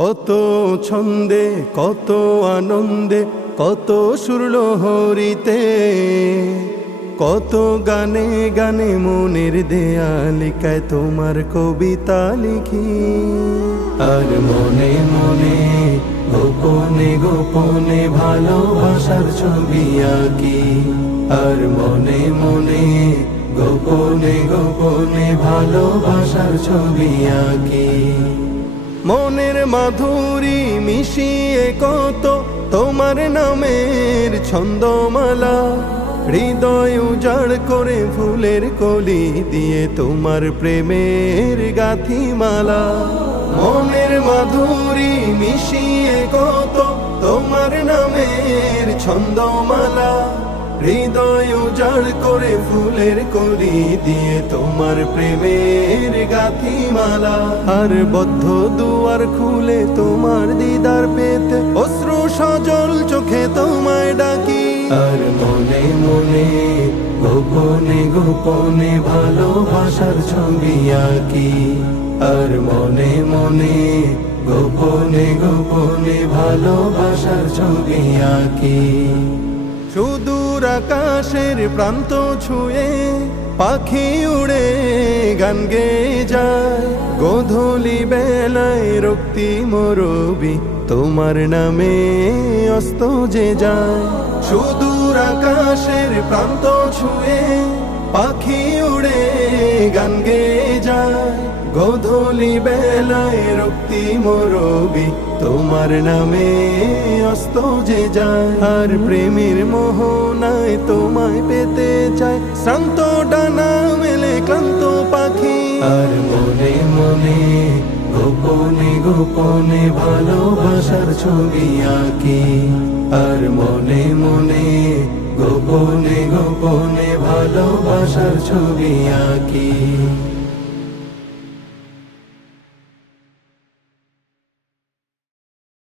কত ছন্দে কত আনন্দে কত সুরলহরীতে কত গানে গানে মনের দেয়ালিকায় তোমার কবিতা লিখি। আর মনে মনে গোপনে গোপনে ভালোবাসার ছবি আঁকি। আর মনে মনে গোপনে গোপনে ভালোবাসার ছবি আঁকি। মনের মাধুরী মিশিয়ে কত তোমার নামের ছন্দমালা, হৃদয় উজাড় করে ফুলের কলি দিয়ে তোমার প্রেমের গাথিমালা। মনের মাধুরী মিশিয়ে কত তোমার নামের ছন্দমালা, হৃদয় উজাড় করে ফুলের কলি দিয়ে তোমার প্রেমের গাথিমালা। আর বদ্ধ দুয়ার খুলে তোমার দিদার পেতে অশ্রু সজল চোখে তোমায় ডাকি। আর মনে মনে গোপনে গোপনে ভালোবাসার ছবি আঁকি। আর মনে মনে গোপনে গোপনে ভালোবাসার ছবি আঁকি। সুদূর আকাশের প্রান্ত ছুঁয়ে পাখি উড়ে গান গেয়ে যায়, গোধূলি বেলায় রক্তিম রবি তোমার নামে অস্ত যে যায়। সুদূর আকাশের প্রান্ত ছুঁয়ে পাখি উড়ে গান গেয়ে যায়, গোধূলি বেলায় রক্তিম রবি তোমার নামে অস্ত যে যায়। আর প্রেমের মোহনায় তোমায় পেতে চায় শ্রান্ত ডানা মেলে ক্লান্ত পাখি। আর মনে মনে গোপনে গোপনে ভালোবাসার ছবি আঁকি। আর মনে মনে গোপনে গোপনে ভালোবাসার ছবি আঁকি।